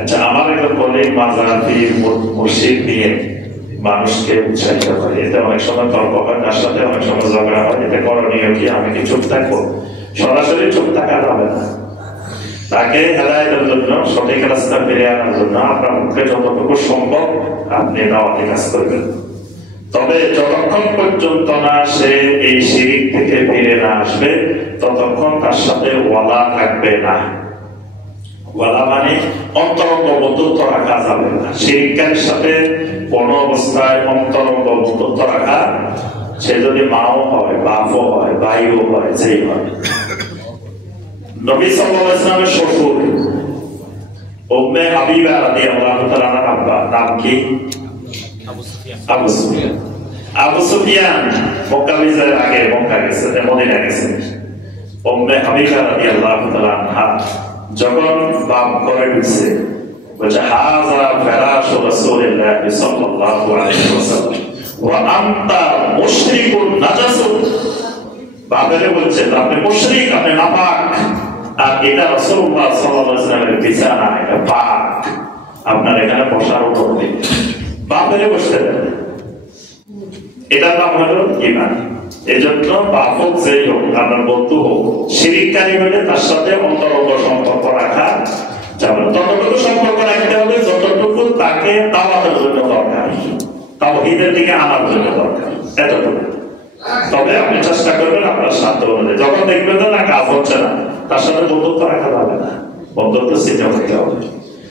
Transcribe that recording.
আচ্ছা, আমার একটা কলিগ মাজার পীর মুর্শিদ নিয়ে মানুষকে উৎসাহিত করে, এতে অনেক সময় তর্ক হয়, তার সাথে অনেক সময় ঝগড়া হয়। এটা করণীয় কি? আমি কি চুপ থাকবো? সরাসরি চুপ থাকা যাবে না। তাকে হেদায়েতের জন্য, সঠিক রাস্তা ফিরে আনার জন্য আপনার মুখে যতটুকু সম্ভব আপনি দাওয়াতি কাজ করবেন। তবে যতক্ষণ পর্যন্ত না সে এই শিরিক থেকে ফিরে না আসবে, ততক্ষণ তার সাথে ওয়ালা থাকবে না। ওয়ালা মানে অন্তরঙ্গ বন্ধুত্ব রাখা যাবে না। শিরিকের সাথে কোন অবস্থায় অন্তরঙ্গ বন্ধুত্ব রাখা, সে যদি মাও হয়, বাপও হয়, ভাইও হয়, যেই হয়। নবী সাল্লাল্লাহু আলাইহি ওয়াসাল্লামের শ্বশুর উম্মে হাবিবা রাদিয়াল্লাহু তাআলা আনহা, নাম কি? আবু সুফিয়ান। আবু সুফিয়ান মক্কা বিজয়ের আগে মক্কা গেছে, মদিনা গেছে। উম্মে হাবিবা রাদিয়াল্লাহু তাআলা আনহা যখন বাপ করে ঢুকছে, বলছে হাযা ফিরাশু রাসূলিল্লাহ সাল্লাল্লাহু আলাইহি ওয়াসাল্লাম ওয়া আনতা মুশরিকুন নাজাসুন। বাপরে বলছে আপনি মুশরিক, আপনি নাপাক, আর এটা রাসূলুল্লাহ সাল্লাল্লাহু আলাইহি ওয়াসাল্লামের বিছানা, এটা পাক, আপনার এখানে বসার উপর নেই। বাপরে বসতে দেন, এটার নাম হলো ঈমান। এজন্য বাপ হোক, যেই হোক, আপনার বন্ধু হোক, শিরিককারী হলে তার সাথে অন্তরঙ্গ সম্পর্ক রাখা যাবে। ততটুকু সম্পর্ক রাখতে হবে যতটুকু তাকে দাওয়াতের জন্য দরকার, তাওহীদের দিকে আনার জন্য দরকার, এতটুকু। তবে আপনি চেষ্টা করবেন আপনার সাধ্য অনুযায়ী। যখন দেখবেন না কাজ হচ্ছে না, তার সাথে বন্ধুত্ব রাখা যাবে না, বন্ধুত্ব সিদ্ধ হতে হবে।